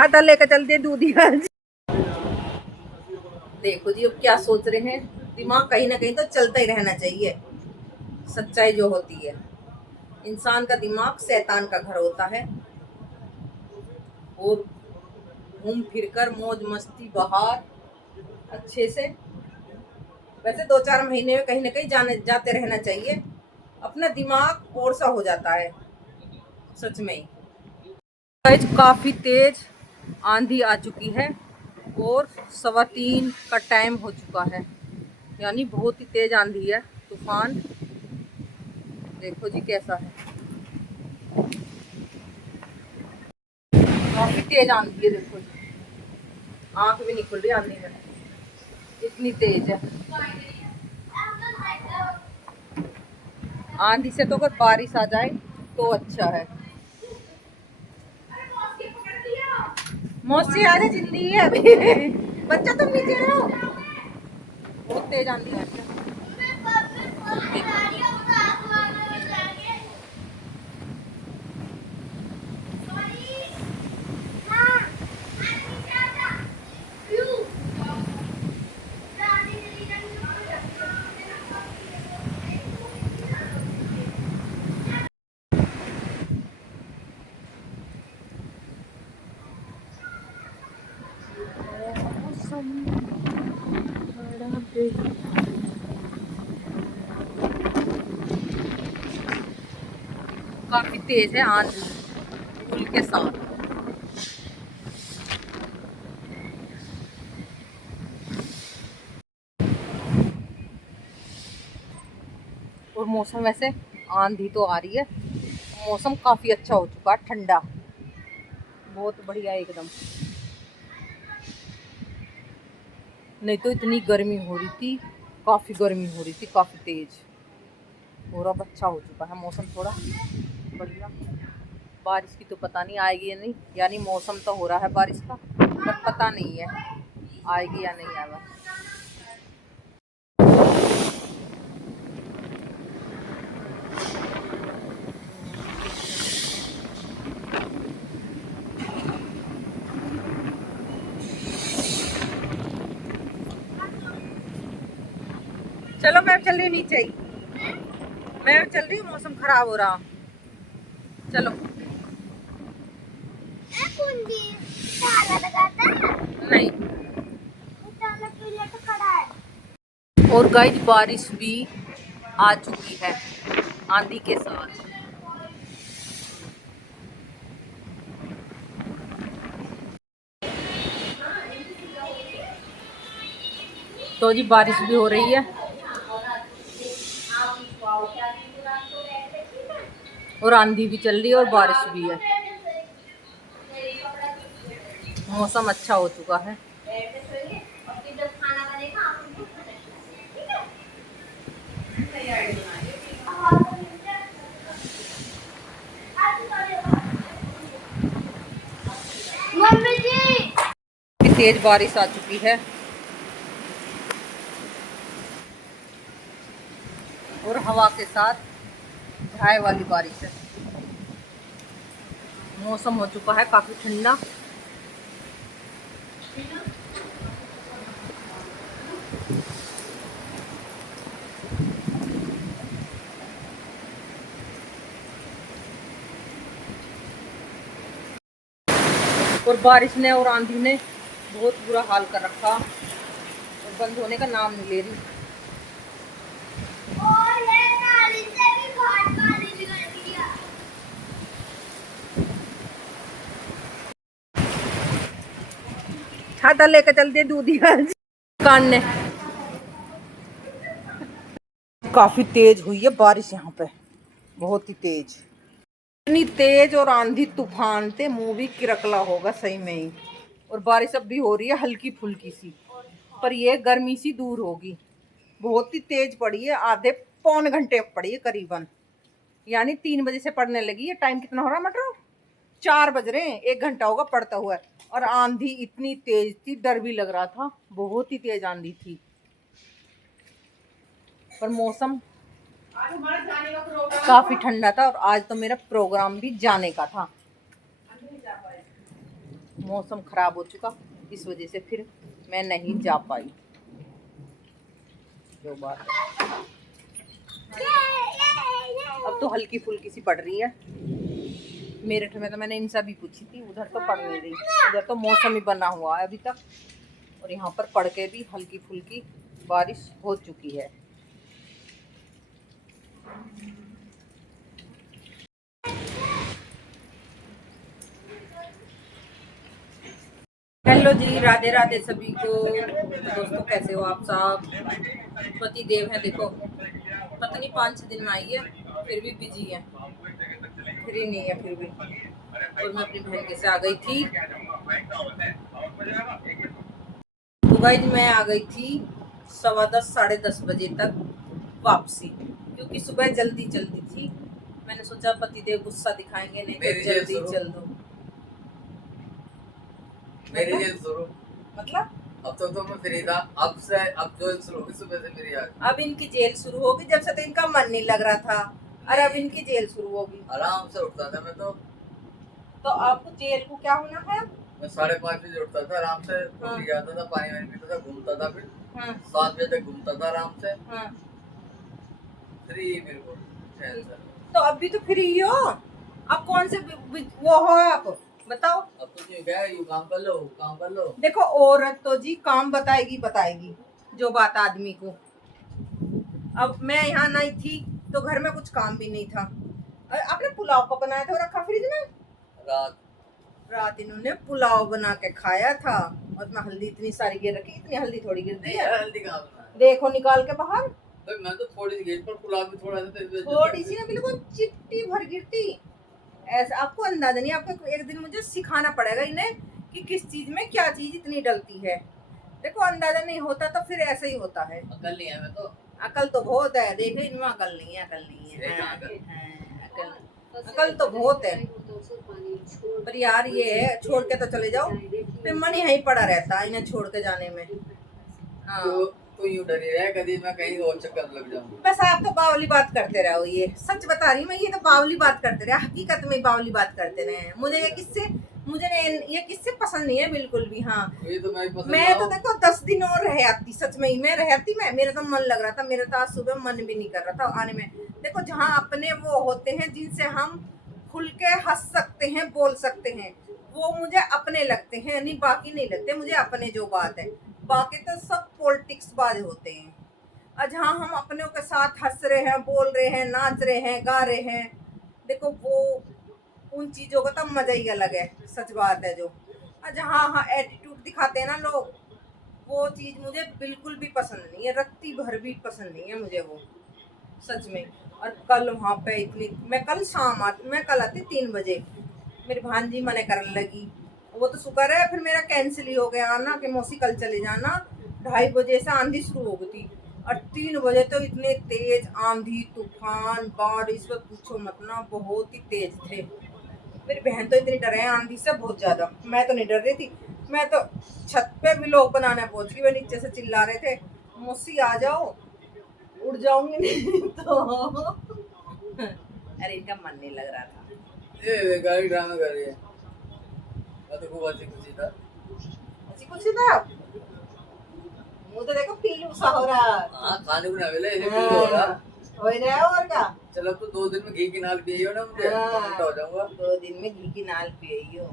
छाता लेकर चलते दूधिया। देखो जी अब क्या सोच रहे हैं, दिमाग कहीं ना कहीं तो चलता ही रहना चाहिए। सच्चाई जो होती है, इंसान का दिमाग शैतान का घर होता है और घूम फिर कर मौज मस्ती बाहर अच्छे से, वैसे 2-4 महीने में कहीं ना कहीं जाते रहना चाहिए। अपना दिमाग और सा हो जाता है सच में। आज काफी तेज आंधी आ चुकी है और 3:15 का टाइम हो चुका है, यानी बहुत ही तेज आंधी है, तूफान। देखो जी कैसा है, काफी तेज आंधी है। देखो जी आंख भी नहीं खुल रही आंधी में, इतनी तेज है आंधी से। तो अगर बारिश आ जाए तो अच्छा है। मौसी आधे जिंदगी है अभी। बच्चा तुम नीचे रहो, बहुत तेज आंधी है। काफी तेज है आंधी धूल के साथ। और मौसम वैसे आंधी तो आ रही है, मौसम काफी अच्छा हो चुका है, ठंडा, बहुत बढ़िया एकदम। नहीं तो इतनी गर्मी हो रही थी, काफी गर्मी हो रही थी, काफी तेज। और अब अच्छा हो चुका है मौसम, थोड़ा बढ़िया। बारिश की तो पता नहीं आएगी या नहीं, यानी मौसम तो हो रहा है बारिश का, पर पता नहीं है आएगी या नहीं आएगा। चलो मैं चल रही हूँ नीचे ही, मैं चल रही हूँ, मौसम खराब हो रहा। चलो नहीं। और गाइस बारिश भी आ चुकी है आंधी के साथ। तो जी बारिश भी हो रही है और आंधी भी चल रही है और बारिश भी है, मौसम अच्छा हो चुका है। मम्मी जी तेज बारिश आ चुकी है और हवा के साथ झाए वाली बारिश है। मौसम हो चुका है काफी ठंडा। और बारिश ने और आंधी ने बहुत बुरा हाल कर रखा और बंद होने का नाम नहीं ले रही। छाता लेकर चलते दूधिया कान ने। काफी तेज हुई है बारिश यहाँ पे, बहुत ही तेज, इतनी तेज और आंधी तूफान थे मूवी किरकला होगा सही में ही। और बारिश अब भी हो रही है हल्की फुल्की सी, पर ये गर्मी सी दूर होगी। बहुत ही तेज पड़ी है, आधे पौन घंटे पड़ी है करीबन, यानी 3 बजे से पड़ने लगी है। टाइम कितना हो रहा है मटर, 4 बज रहे हैं, 1 घंटा होगा पड़ता हुआ। और आंधी इतनी तेज थी, डर भी लग रहा था, बहुत ही तेज आंधी थी। पर मौसम काफी ठंडा था और आज तो मेरा प्रोग्राम भी जाने का था। मौसम खराब हो चुका, इस वजह से फिर मैं नहीं जा पाई, जो बात है। अब तो हल्की फुल्की सी पड़ रही है। मेरठ में तो मैंने इनसे भी पूछी थी, उधर तो पड़ नहीं रही, उधर तो मौसम ही बना हुआ है अभी तक, और यहाँ पर पड़ के भी हल्की फुल्की बारिश हो चुकी है। हेलो जी, राधे राधे सभी को। दोस्तों कैसे हो आप सब? पति देव है, देखो पता नहीं 5-6 दिन में आई है, फिर भी बिजी है, फ्री नहीं है फिर भी। और मैं अपनी बहन के से आ गई थी, तो गाइस मैं आ गई थी 10:15 साढ़े 10 बजे तक वापसी, क्योंकि सुबह जल्दी जल्दी थी। मैंने सोचा पति देव गुस्सा दिखाएंगे नहीं तो जल्दी चल दो। मेरी जेल शुरू, मतलब अब तो मैं फ्री था, अब जेल शुरू होगी, सुबह से मेरी आज। अब इनकी जेल शुरू होगी, जब से तो इनका मन नहीं लग रहा था, और अब इनकी जेल शुरू होगी। आराम से उठता था मैं तो आपको जेल को क्या होना है? मैं 5:30 बजे उठता था, आराम से रोटी खाता था, पानी वानी पीता था, घूमता था, फिर 7 बजे तक घूमता था आराम से, फ्री बिल्कुल टेंशन। तो अभी तो फ्री हो, अब कौन से वो हो आप बताओ। अब तो क्यों क्या है, यू काम कर लो, काम कर लो। देखो औरत तो जी काम बताएगी जो बात आदमी को। अब मैं यहाँ नहीं थी तो घर में कुछ काम भी नहीं था। आपने पुलाव को बनाया था और रखा फ्रिज में? रात इन्होंने पुलाव बना के खाया था, और मैं हल्दी इतनी सारी गिर रखी, इतनी हल्दी थोड़ी गिरती है। हल्दी कहाँ बनाया? देखो निकाल के बाहर। तो मैं तो थोड़ी सी गिर, पर पुलाव भी थोड़ा सा, थोड़ी सी ना, बिल्कुल चिट्टी भर गिरती। ऐसा आपको अंदाजा नहीं, आपको एक दिन मुझे सिखाना पड़ेगा इन्हें कि किस चीज में क्या चीज इतनी डलती है। देखो अंदाजा नहीं होता तो फिर ऐसा ही होता है। अकल नहीं है मैं तो। अकल तो बहुत है, देखे इनमें अकल नहीं है, अकल नहीं है, अकल तो बहुत है, पर यार ये है छोड़ के तो चले जाओ, फिर मन यहीं पड़ा रहता है इन्हें छोड़ के जाने में। हाँ तो यूं डरी रहे कभी मैं कहीं और चक्कर लग जाऊं। बस आप तो बावली बात करते रहो, ये सच बता रही मैं, ये तो बावली बात करते रहे, हकीकत में बावली बात करते रहे। मुझे ये किससे पसंद नहीं है बिल्कुल भी। हाँ ये तो मैं तो देखो 10 दिन और रह आती, सच में ही मैं रहती, मेरा तो मन लग रहा था, मेरा तो आज सुबह मन भी नहीं कर रहा था आने में। देखो जहाँ अपने वो होते हैं जिनसे हम खुल के हंस सकते हैं, बोल सकते हैं, वो मुझे अपने लगते हैं, नहीं बाकी नहीं लगते मुझे अपने। जो बात है बाकी तो सब पॉलिटिक्स बाज होते हैं। और जहाँ हम अपनों के साथ हंस रहे हैं, बोल रहे हैं, नाच रहे हैं, गा रहे हैं, देखो वो उन चीज़ों का तो मज़ा ही अलग है, सच बात है। जो और जहाँ हाँ एटीट्यूड दिखाते हैं ना लोग, वो चीज़ मुझे बिल्कुल भी पसंद नहीं है, रत्ती भर भी पसंद नहीं है मुझे वो, सच में। और कल वहाँ पे इतनी, मैं कल आती 3 बजे, मेरी भांजी मने करने लगी, वो तो शुक्र है फिर मेरा कैंसिल ही हो गया आना, कि मौसी कल चले जाना। 2:30 बजे से आंधी शुरू हो गई थी, और 3 बजे तो इतने तेज आंधी तूफान बारिश, पूछो मत ना, बहुत ही तेज थे। मेरी बहन तो इतनी डरे आंधी से बहुत ज्यादा, मैं तो नहीं डर रही थी। मैं तो छत पे भी लोग बनाने पहुंच गई, वे नीचे से चिल्ला रहे थे मौसी आ जाओ, उड़ जाऊंगी नहीं तो। अरे इनका मन नहीं लग रहा था, ये गाड़ी ड्रामा कर रही है। मैं तो खूब हंसी खुशी था। मुंह तो देखो पीलू सा हो रहा। हाँ खाने को ना मिले ऐसे फील हो रहा। हो रहा है और क्या। चलो तो 2 दिन में घी की नाल पिए हो ना मुझे, मोटा हो जाऊंगा। 2 दिन में घी की नाल पिए हो।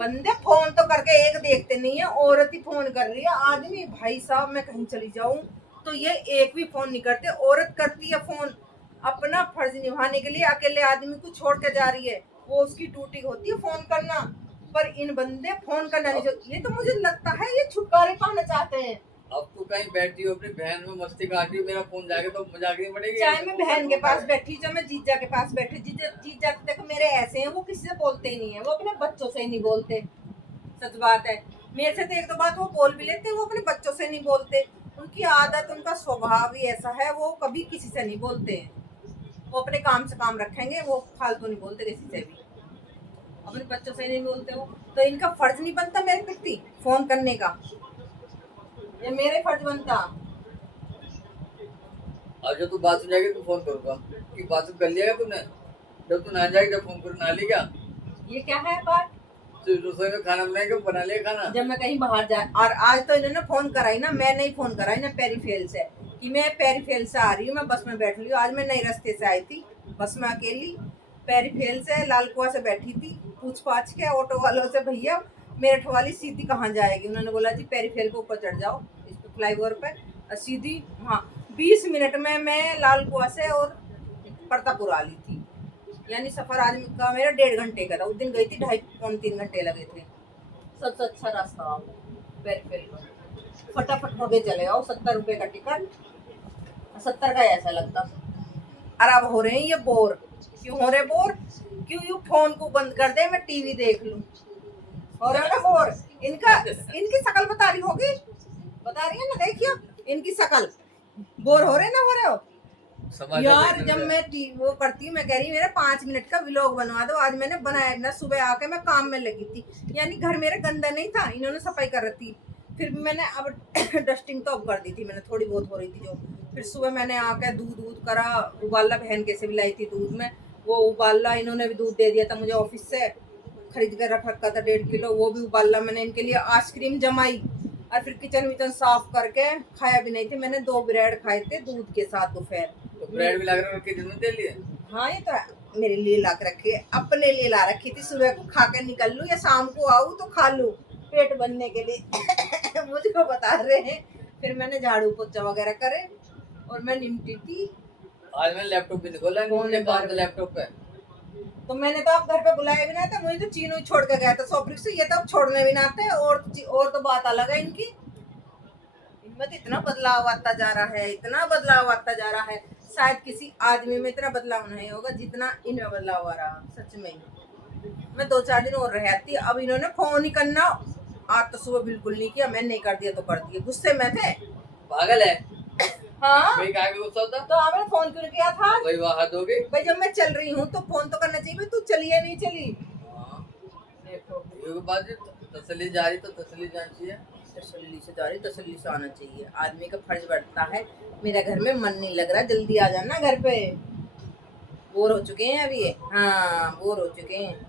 बंदे फोन तो करके एक देखते नहीं है, औरत ही फोन कर रही है। आदमी भाई साहब मैं कहीं चली जाऊं तो ये एक भी फोन नहीं करते, औरत करती है फोन अपना फर्ज निभाने के लिए। अकेले आदमी को छोड़ के जा रही है, वो उसकी ड्यूटी होती है फोन करना, पर इन बंदे फोन करना नहीं चाहते। ये तो मुझे लगता है ये छुटकारे पाना चाहते हैं। अब तू कहीं बैठी हो अपनी बहन में मस्ती काटी हो, मेरा फोन जाके तो मजाक नहीं पड़ेगी। चाहे मैं बहन के पास बैठी, चाहे मैं जीजा के पास बैठी, जीजा तो देखो मेरे ऐसे हैं, वो किसी से बोलते ही नहीं है, वो अपने बच्चों से ही नहीं बोलते, सच बात है। मेरे से तो 1-2 बात वो बोल भी लेते, वो अपने बच्चों से नहीं बोलते। उनकी आदत, उनका स्वभाव ही ऐसा है, वो कभी किसी से नहीं बोलते हैं। वो अपने काम से काम रखेंगे, वो फालतू नहीं बोलते किसी से भी, अपने बच्चों से नहीं बोलते वो। तो इनका फर्ज नहीं बनता मेरे प्रति फोन करने का, ये मेरे फर्ज बनता। अब जब तू बाथरूम जाएगी तो फोन करूंगा कि बाथरूम कर लिया तूने, जब तू ना जाएगी जब फोन करूँ, ना ले क्या। ये क्या है बात? तो रसोई में खाना बनाए के बना लिया खाना। जब मैं कहीं बाहर जा, और आज तो इन्होंने फोन कराई ना, मैं नहीं फोन कराई ना पेरीफेल से कि मैं पेरीफेल से आ रही हूँ, मैं बस में बैठ रही हूँ। आज मैं नए रास्ते से आई थी बस में अकेली, पेरीफेल से लाल कुआं से बैठी थी। पूछ पाछ के ऑटो वालों से, भैया मेरठ वाली सीधी कहाँ जाएगी? उन्होंने बोला जी पेरीफेल के ऊपर चढ़ जाओ, इस पे फ्लाईओवर पे, और सीधी। हाँ 20 मिनट में मैं लाल कुआं से और परतापुर आ ली थी। यानी सफर आज का मेरा 1.5 घंटे का था। उस दिन गई थी 2.5-3 घंटे लगे थे। सबसे अच्छा रास्ता पेरीफेल का, फटाफट हो गए चले आओ। 70 रुपए का टिकट, 70 का ऐसा लगता। और अब हो रहे हैं ये बोर। क्यों हो रहे बोर? क्यों यू फोन को बंद कर दे, मैं टीवी देख लूं। हो रहा है ना बोर। इनकी शकल बता रही होगी, बता रही है ना, देखियो इनकी शकल। बोर हो रहे ना, हो रहे हो यार। जब मैं वो करती हूँ, मैं कह रही हूँ मेरा 5 मिनट का व्लॉग बनवा दो। आज मैंने बनाया ना, सुबह आके मैं काम में लगी थी। यानी घर मेरा गंदा नहीं था, इन्होंने सफाई कर रखी थी। फिर मैंने अब डस्टिंग तो अब कर दी थी मैंने, थोड़ी बहुत हो रही थी जो। फिर सुबह मैंने आके दूध करा, उबाला। बहन कैसे भी लाई थी दूध में, वो उबाला। इन्होंने भी दूध दे दिया था मुझे, ऑफिस से खरीद कर रख रखा था 1.5 किलो, वो भी उबाला मैंने इनके लिए। आइसक्रीम जमाई, और फिर किचन विचन साफ करके, खाया भी नहीं थे मैंने। 2 ब्रेड खाए थे दूध के साथ दोपहर। तो ब्रेड भी ला कर रखी दिन में दे लिए। हाँ ये तो मेरे लिए ला के रखी है, अपने लिए ला रखी थी। सुबह को खा के निकल लूं या शाम को आऊं तो खा लूं, पेट भरने के लिए। मुझको बता रहे हैं। फिर मैंने झाड़ू पोछा वगैरह करे और मैं निमटी थी। आज मैंने लैपटॉप भी खोला, मुझे काम था लैपटॉप पे। तो मैंने तो आप घर पे बुलाया भी ना था, मुझे तो चीनू छोड़ के गया था सोपरिक से। ये तो अब छोड़ने भी ना आते। और तो बात अलग है इनकी। इनमें तो इतना बदलाव आता जा रहा है, इतना बदलाव आता जा रहा है। शायद किसी आदमी में इतना बदलाव नहीं होगा जितना इनमें बदलाव आ रहा। सच में मैं 2-4 दिन और रहती। अब इन्होंने फोन ही करना, आज तो सुबह बिल्कुल नहीं किया। मैंने नहीं कर दिया तो कर दिया, गुस्से में थे। पागल है। हाँ भाई कहाँ गुस्सा होता? तो आपने फोन क्यों किया था? भाई वहाँ हद हो गई भाई जब मैं चल रही हूँ तो फोन तो करना चाहिए। तू चली या नहीं चली? देखो ये बात तसल्ली जारी तो तसल्ली जानी चाहिए। तसल्ली से जा रही, तसल्ली से आना चाहिए। आदमी का फर्ज बढ़ता है। मेरा घर में मन नहीं लग रहा, जल्दी आ जाना घर पे। बोर हो चुके हैं अभी ये। हाँ बोर हो चुके हैं।